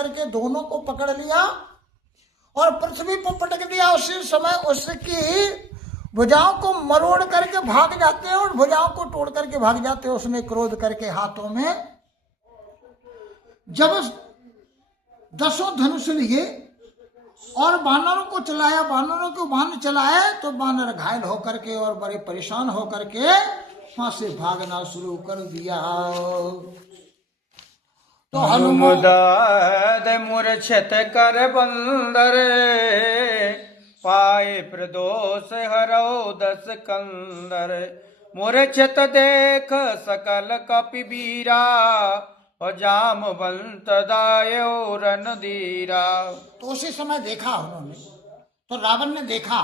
करके दोनों को पकड़ लिया और पृथ्वी पर पटक दिया। उसी समय उसकी भुजाओं को मरोड़ करके भाग जाते हैं और भुजाओं को तोड़ करके भाग जाते हैं। उसने क्रोध करके हाथों में जब 10 धनुष लिए और बानरों को चलाया, बानरों को बाण चलाए तो बानर घायल होकर के और बड़े परेशान होकर के वहां से भागना शुरू कर दिया। तो हनुमान मूर्छित कर बंदर, पाए प्रदोष हरौ 10 कंदर। मूर्छित देख सकल कपि बीरा, और जामवंत दायो रणधीरा। तो उसी समय देखा उन्होंने, तो रावण ने देखा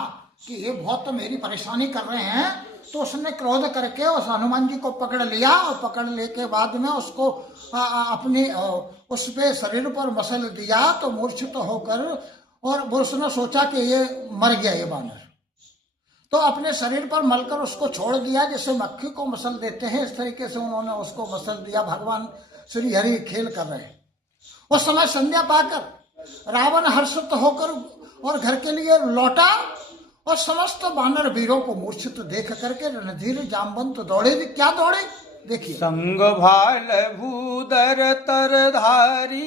कि ये बहुत तो मेरी परेशानी कर रहे हैं, तो उसने क्रोध करके उस हनुमान जी को पकड़ लिया और पकड़ लेके बाद में उसको अपने उस पे शरीर पर मसल दिया। तो मूर्छित होकर और उसने सोचा कि ये मर गया ये बानर, तो अपने शरीर पर मलकर उसको छोड़ दिया जैसे मक्खी को मसल देते हैं, इस तरीके से उन्होंने उसको मसल दिया। भगवान श्री हरि खेल कर रहे। उस समय संध्या पाकर रावण हर्षित होकर और घर के लिए लौटा और समस्त वानर वीरों को मूर्छित देख करके रणधीर जामवंत दौड़े। क्या दौड़े देखिए। संग भाल भूदर तरधारी,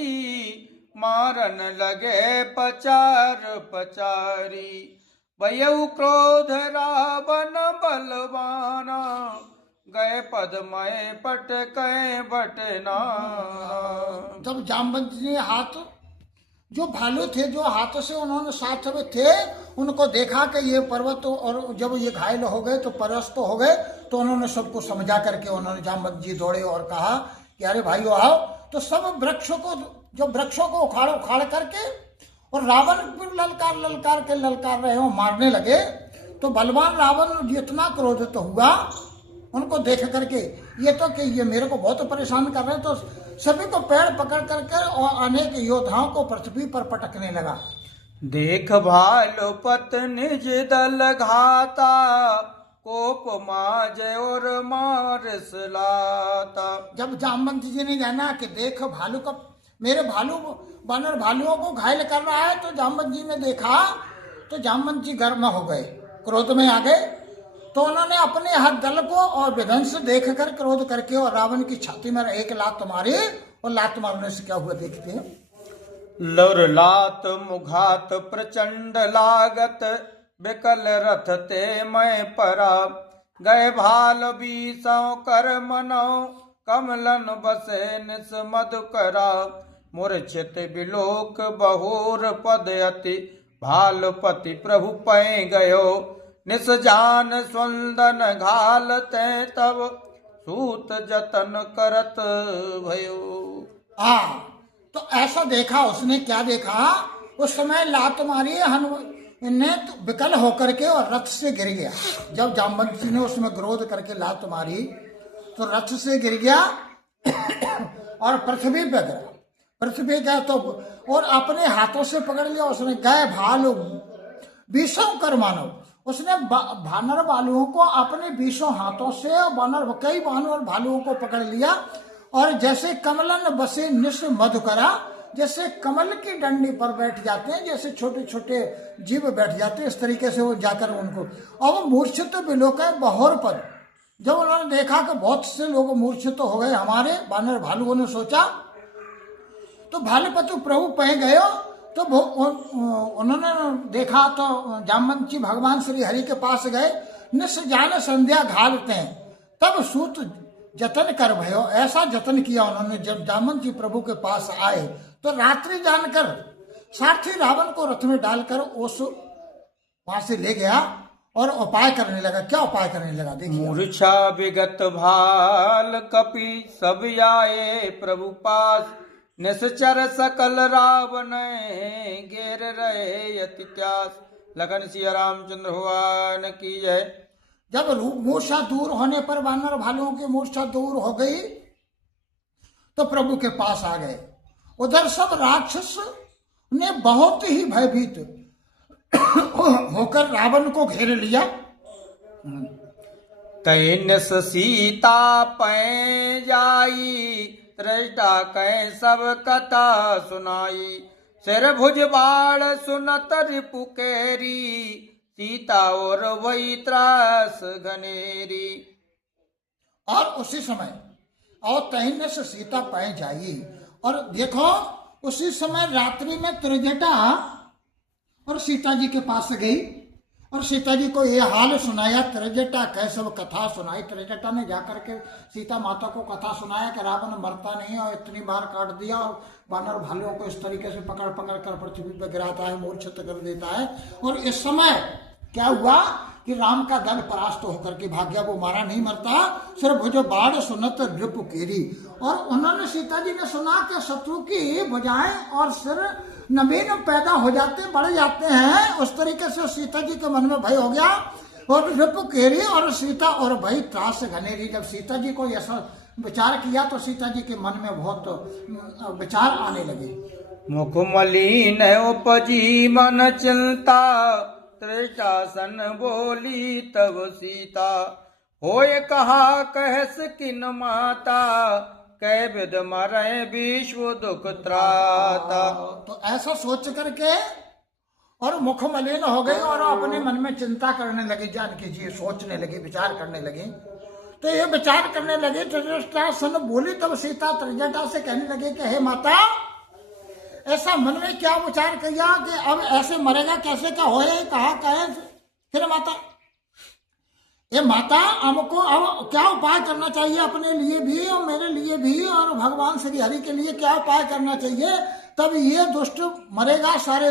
मारन लगे पचार पचारी। भयउ क्रोध रावण बलवाना, गए पदमय पटकै बटना। जब जामवंत जी हाथ जो भालू थे, जो हाथों से उन्होंने साथ में थे, उनको देखा कि ये पर्वत, और जब ये घायल हो गए तो परस्त हो गए, तो उन्होंने सबको समझा करके उन्होंने जामवंत जी दौड़े और कहा कि अरे भाइयों आओ। तो सब वृक्षों को, जो वृक्षों को उखाड़ उखाड़ करके और रावण पर ललकार रहे हो, मारने लगे। तो बलवान रावण इतना क्रोधित हुआ उनको देख करके, ये तो कि ये मेरे को बहुत परेशान कर रहे हैं, तो सभी को पेड़ पकड़ करके और अनेक योद्धाओं को पृथ्वी पर पटकने लगा। देख भालु पत निज दल घाता, कोप माज और मारस लाता। जब जामवंत जी ने जाना कि देख भालू का, मेरे भालू बानर भालुओं को घायल कर रहा है, तो जामवंत जी ने देखा तो जामवंत जी गर्म हो गए, क्रोध में आ गए। तो उन्होंने अपने हर दल को और विध्वंस देख कर क्रोध करके और रावण की छाती में एक लात मारी, और लात मारने से क्या हुआ देखते हैं। लौर लात मुघात प्रचंड लागत, बिकल रथ ते मैं परा। गए भाल बीसों कर मनो, कमलन बसे निस मधुकरा। मूर्छित बिलोक बहुर पद अति, भालपति प्रभु पै गयो। निस जान स्वंदन घालते तब, सूत जतन करत भयो। तो ऐसा देखा उसने। क्या देखा, उस समय लात मारी हनुमान ने तो विकल होकर के और रथ से गिर गया। जब जामवंत जी ने उसमें क्रोध करके लात मारी तो रथ से गिर गया और पृथ्वी पे गिरा। पृथ्वी गया तो और अपने हाथों से पकड़ लिया उसने। गए भालू बीसों कर मानो, उसने वानर भालुओं को अपने 20 हाथों से कई वानर भालुओं को पकड़ लिया, और जैसे कमलन बसे निस मधुकरा, जैसे कमल की डंडी पर बैठ जाते हैं, जैसे छोटे छोटे जीव बैठ जाते हैं, इस तरीके से वो जाकर उनको, और वो मूर्छित बिलोक बहुर पद। जब उन्होंने देखा कि बहुत से लोग मूर्छित हो गए हमारे वानर भालुओं ने सोचा, तो भालुपति प्रभु पह गए। तो उन्होंने देखा तो जामवंत जी भगवान श्री हरि के पास गए। निस जान संध्या घालते हैं, तब सूत जतन कर भयो। ऐसा जतन किया उन्होंने। जब जामवंत जी प्रभु के पास आए तो रात्रि जानकर सारथी रावण को रथ में डालकर उस वहां से ले गया और उपाय करने लगा। क्या उपाय करने लगा देखिए। मूर्छा विगत भाल कपि सब आए प्रभु पास, निश्चर सकल रावण घेर रहे अति त्यास। लखन सिया रामचंद्र भगवान की जय। जब मूर्छा दूर होने पर वानर भालुओं की मूर्छा दूर हो गई तो प्रभु के पास आ गए। उधर सब राक्षस ने बहुत ही भयभीत होकर रावण को घेर लिया। तैनस सीता पै जाई, त्रेष्टा कह सब कथा सुनाई। सिर भुज बाण सुनत रिपु केरी, सीता और वही त्रास घनेरी। और उसी समय और तहिने से सीता पाई जाई। और देखो उसी समय रात्रि में त्रिजटा और सीता जी के पास गई और सीता जी को ये हाल सुनाया। त्रिजटा कह सब कथा सुनाई। त्रिजटा ने जाकर के सीता माता को कथा सुनाया कि रावण मरता नहीं है और इतनी बार काट दिया और वानर भालुओं को इस तरीके से पकड़ पकड़ कर पृथ्वी पर गिराता है, मूर्छित कर देता है। और इस समय क्या हुआ कि राम का दल परास्त होकर के भाग गया, वो मारा नहीं मरता। सिर्फ भुजो बाढ़ सुनत रिपु केरी। और उन्होंने सीता जी ने सुना कि शत्रु की भुजाएं और सिर नवीन पैदा हो जाते, बढ़ जाते हैं। उस तरीके से सीता जी के मन में भय हो गया और रिपु केरी और सीता और भय त्रास घनेरी। जब सीता जी को ऐसा विचार किया तो सीता जी के मन में बहुत विचार आने लगे। मुख मलिन उपजी मन चिंता, त्रेष्टा सन बोली तब सीता। होय कहा कहस किन माता, कह विध मरे विश्व दुख त्राता। तो ऐसा सोच करके और मुख मलिन हो गई और अपने मन में चिंता करने लगे। जानकी जी सोचने लगे, विचार करने लगे। तो ये विचार करने लगे। त्रिजटा सन बोली तब सीता त्रिजटा से कहने लगे कि हे माता, ऐसा मन में क्या विचार किया कि अब ऐसे मरेगा कैसे, क्या होए कहा कहे। फिर माता, ये माता हमको अब क्या उपाय करना चाहिए अपने लिए भी और मेरे लिए भी और भगवान श्री हरि के लिए क्या उपाय करना चाहिए, तब ये दुष्ट मरेगा। सारे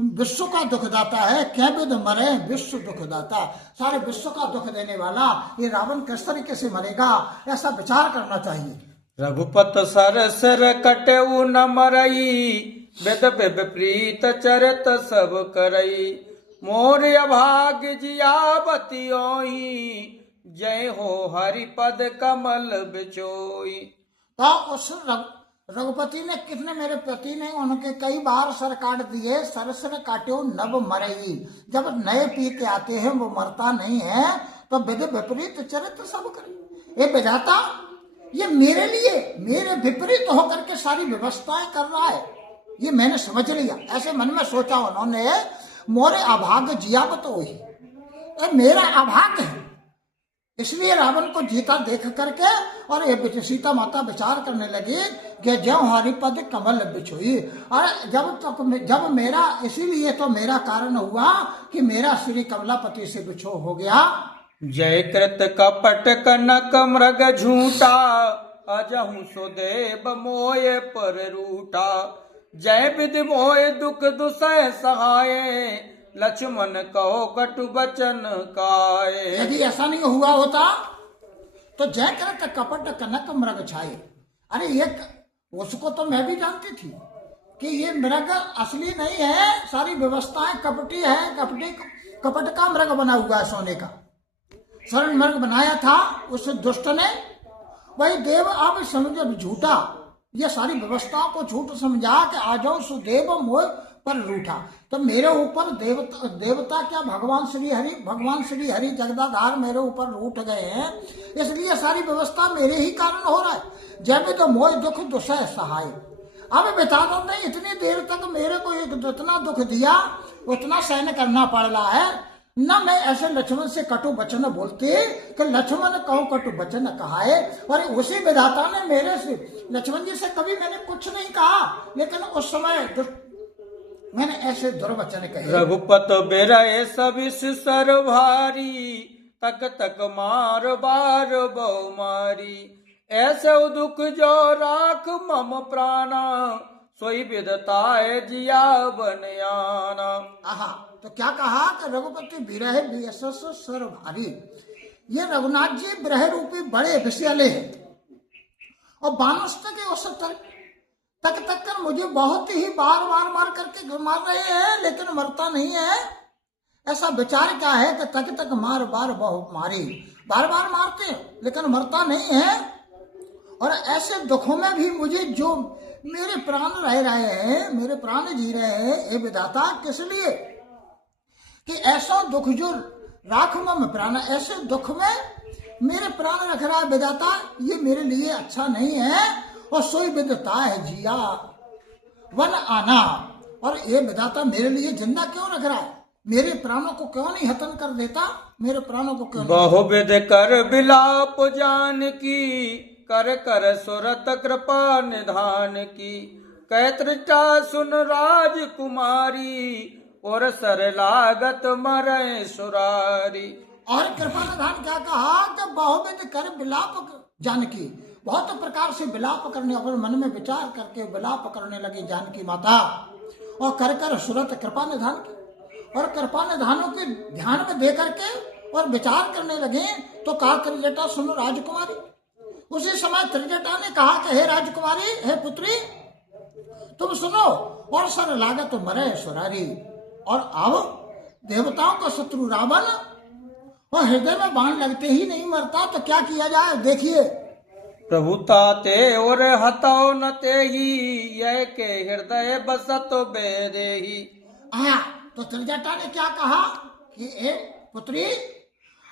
विश्व का दुखदाता है, क्या विध मरे विश्व दुखदाता, सारे विश्व का दुख देने वाला ये रावण किस तरीके से मरेगा, ऐसा विचार करना चाहिए। रघुपत सर सिर कटेऊ न मरई, वेद विपरीत चरित सब करई। मोर अभाग्य जियावतियोई, जय हो हरिपद कमल बिचोई। तो उस रघुपति ने कितने मेरे पति ने उनके कई बार सर काट दिए। सर सिर काटे नभ मरई, जब नए पी के आते हैं वो मरता नहीं है। तो विधि विपरीत चरित्र सब करे। ये विधाता ये मेरे लिए मेरे विपरीत होकर के सारी व्यवस्थाएं कर रहा है, ये मैंने समझ लिया। ऐसे मन में सोचा उन्होंने। मोरे अभाग्य जियावत होई, मेरा अभाग्य है, इसलिए रावण को जीता देख करके और ये सीता माता विचार करने लगी कि जब हरिपद कमल बिछोई। और जब मेरा, इसीलिए तो मेरा कारण हुआ कि मेरा श्री कमलापति से बिछो हो गया। जय कृत कपट कनक मृग झूठा, अजहु सुदेव मोय पर रूठा। जय विधि मोय दुख दुसह सहाय, लक्ष्मण कहो कटु बचन काए। यदि ऐसा नहीं हुआ होता तो जय कृत कपट कनक मृग छाए। अरे ये उसको तो मैं भी जानती थी कि ये मृग असली नहीं है, सारी व्यवस्थाएं कपटी है। कपट का मृग बना हुआ है, सोने का शरण मृग बनाया था उस दुष्ट ने। वही देव अब समझो झूठा, ये सारी व्यवस्थाओं को झूठ समझा कि आ जाओ सुदेव मोह पर रूठा। तो मेरे ऊपर देवता क्या भगवान श्री हरि जगदाधार मेरे ऊपर रूठ गए हैं, इसलिए सारी व्यवस्था मेरे ही कारण हो रहा है। जब तो मोह दुख दुसह सहाय। अब बेचारों ने इतनी देर तक मेरे को इतना दुख दिया, उतना सहन करना पड़ रहा है। न मैं ऐसे लक्ष्मण से कटु वचन बोलती कि लक्ष्मण कहो कटु वचन कहाए। और उसी विधाता ने मेरे से लक्ष्मण जी से कभी मैंने कुछ नहीं कहा, लेकिन उस समय मैंने ऐसे दुर्वचन कहे। रघुपत बिरहे सबिस सर भारी, तक तक मार बार बहु मारी। ऐसे दुख जो राख मम प्राणा, सोई विधताए जिया बनयाना। आहा, तो क्या कहा कि रघुपति बिरह बियसस सर भारी। ये रघुनाथ जी बिरह रूपी बड़े विषयाले हैं और बानस्त के उस तक कर मुझे बहुत ही बार मार करके मार रहे हैं, लेकिन मरता नहीं है। ऐसा विचार क्या है कि तक मार बार बहुत मारी, बार मारते लेकिन मरता नहीं है। और ऐसे दुखों में भी मुझे जो मेरे प्राण रह रहे हैं, मेरे प्राण जी रहे हैं, ये विधाता किस लिए कि ऐसा दुख जो राख मम प्राण, ऐसे दुख में मेरे प्राण रख रहा है विधाता, ये मेरे लिए अच्छा नहीं है। और सोई विदता है जिया वन आना। और ये विधाता मेरे लिए जिंदा क्यों रख रहा है, मेरे प्राणों को क्यों नहीं हतन कर देता, मेरे प्राणों को क्यों नहीं। बहुविध कर बिलाप जान की, कर कर सुरत कृपा निधान की। कैत्रटा सुन राजकुमारी, और सर लागत मरे सुरारी। और कृपा निधान क्या कहा कि बहुविध कर बिलाप जानकी, बहुत प्रकार से विलाप करने, अपने मन में विचार करके विलाप करने लगी जानकी माता। और कर कर सुरत कृपा निधान की, और कृपा निधानों के ध्यान में दे करके और विचार करने लगे तो कहा त्रिजटा सुनो राजकुमारी। उसी समय त्रिजटा ने कहा कि हे राजकुमारी, हे पुत्री, तुम सुनो, और सर लागत मरे सुरारी। और अब देवताओं का शत्रु रावण और हृदय में बाण लगते ही नहीं मरता, तो क्या किया जाए देखिए। प्रभुता ते और हतो न तेही, यह के हृदय बसत बेदेही। तो त्रिजटा ने क्या कहा कि ए पुत्री,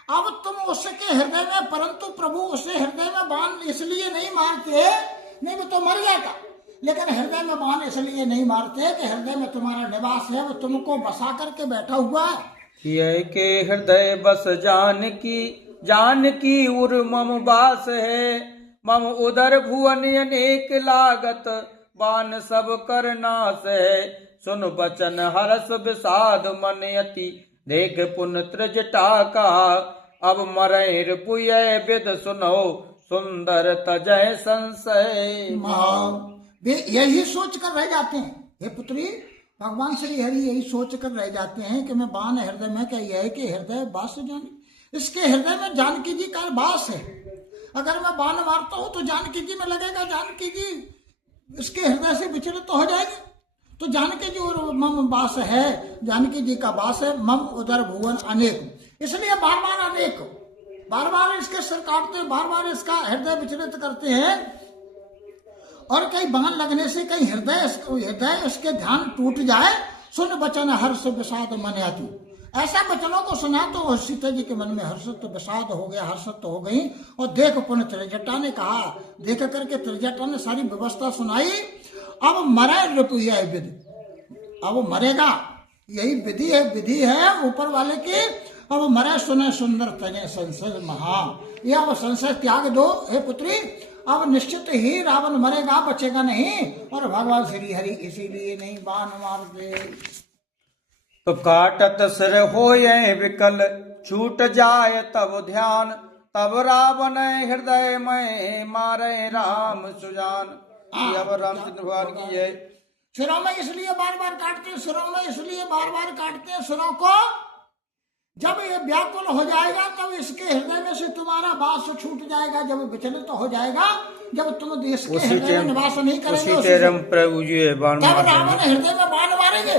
अब तुम उसके हृदय में, परंतु प्रभु उसे हृदय में बाण इसलिए नहीं मारते, नहीं वो तो मर जाता, लेकिन हृदय में बाण इसलिए नहीं मारते कि हृदय में तुम्हारा निवास है, वो तुमको बसा करके बैठा हुआ है। यह के हृदय बस जानकी उर मम बास है। मम उदर भुवन अनेक लागत, बान सब कर नाश है। सुन बचन हरस विषाद मन यति, देख पुन त्रिजटा कहा। अब मरे रिपुय विद सुनो, सुंदर तजय संशय। वे यही सोच कर रह जाते हैं, हे पुत्री, भगवान श्री हरि यही सोच कर रह जाते हैं कि मैं बाण हृदय में, क्या यह है कि हृदय बास जानी, इसके हृदय में जानकी जी का वास है। अगर मैं बाण मारता हूं तो जानकी जी में लगेगा, जानकी जी इसके हृदय से विचलित तो हो जाएगी। तो जानकी जी और मम वास है, जानकी जी का वास है। मम उदर भुवन अनेक, इसलिए बार बार अनेक, बार बार इसके सिर काटते, बार बार इसका हृदय विचलित करते हैं। और कहीं बाण लगने से कहीं हृदय इसके ध्यान टूट जाए। सुन बचन हर्ष विषाद मन आती, ऐसा बचनों को सुना तो सीता जी के मन में हर्षित विषाद हो गया, हर्षित हो गई। और देख पुनः त्रिजटा ने कहा, देख करके त्रिजटा ने सारी व्यवस्था सुनाई। अब मरे रिपुय विधि, अब मरेगा, यही विधि है ऊपर वाले की। अब मरे सुने सुंदर तने संशय महा, ये अब संशय त्याग दो हे पुत्री, अब निश्चित ही रावण मरेगा, बचेगा नहीं। और भगवान श्री हरि इसीलिए नहीं बाण मारते। तो काटत सिर होये विकल, छूट जाय तब ध्यान। तब रावण हृदय में मारे राम सुजान। अब रामचंद्र भगवान की जय। सिरों में इसलिए बार बार काटते हैं, सिरों में इसलिए बार बार काटते हैं सिरों को, जब ये व्याकुल हो जाएगा तब इसके हृदय में से तुम्हारा वास छूट जाएगा, जब विचलित तो हो जाएगा, जब तुम इसके हृदय में निवास नहीं करेंगे, प्रभु जी तब रावण हृदय में बाण मारेंगे।